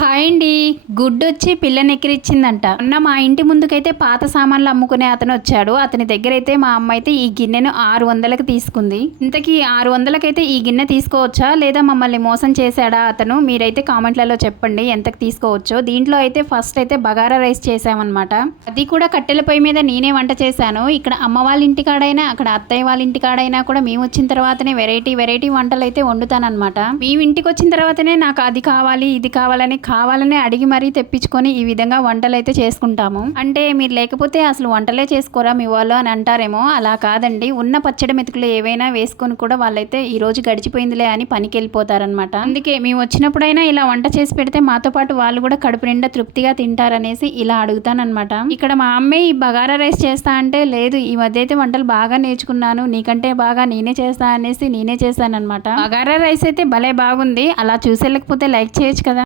Hi అండి. గుడ్డొచ్చి పిల్లని ఎక్కిరిచ్చిందంట. మొన్న మా ఇంటి ముందుకైతే పాత సామాన్లు అమ్ముకునే అతను వచ్చాడు. అతని దగ్గర అయితే మా అమ్మ అయితే ఈ గిన్నెను 600కి తీసుకుంది. ఇంతకీ 600కైతే ఈ గిన్నె తీసుకోవచ్చా లేదా మమ్మల్ని మోసం చేశాడా అతను? మీరైతే కామెంట్లలో చెప్పండి ఎంతకు తీసుకోవచ్చో. దీంట్లో అయితే ఫస్ట్ అయితే బగారా రైస్ చేసామన్నమాట. అది కూడా కట్టెల పొయ్యి మీద నేనే వంట చేశాను. ఇక్కడ అమ్మ వాళ్ళ ఇంటికాడైనా అక్కడ అత్తయ్య వాళ్ళ ఇంటికాడైనా కూడా మేము వచ్చిన తర్వాతనే వెరైటీ వంటలు అయితే వండుతానన్నమాట. మేము ఇంటికి వచ్చిన తర్వాతనే నాకు అది కావాలి ఇది కావాలని అడిగి మరీ తెప్పించుకొని ఈ విధంగా వంటలు అయితే చేసుకుంటాము. అంటే మీరు లేకపోతే అసలు వంటలే చేసుకోరా మీ వాళ్ళు అని అంటారేమో. అలా కాదండి, ఉన్న పచ్చడి మెతుకులు ఏవైనా వేసుకొని కూడా వాళ్ళైతే ఈ రోజు గడిచిపోయిందిలే అని పనికి వెళ్ళిపోతారనమాట. అందుకే మేము వచ్చినప్పుడైనా ఇలా వంట చేసి పెడితే మాతో పాటు వాళ్ళు కూడా కడుపు నిండా తృప్తిగా తింటారనేసి ఇలా అడుగుతానమాట. ఇక్కడ మా అమ్మే ఈ బగారా రైస్ చేస్తా అంటే లేదు, ఈ మధ్య అయితే వంటలు బాగా నేర్చుకున్నాను, నీకంటే బాగా నేనే చేస్తా అనేసి నేనే చేశానమాట. బగారా రైస్ అయితే భలే బాగుంది. అలా చూసేళ్ళకపోతే లైక్ చేయొచ్చు కదా.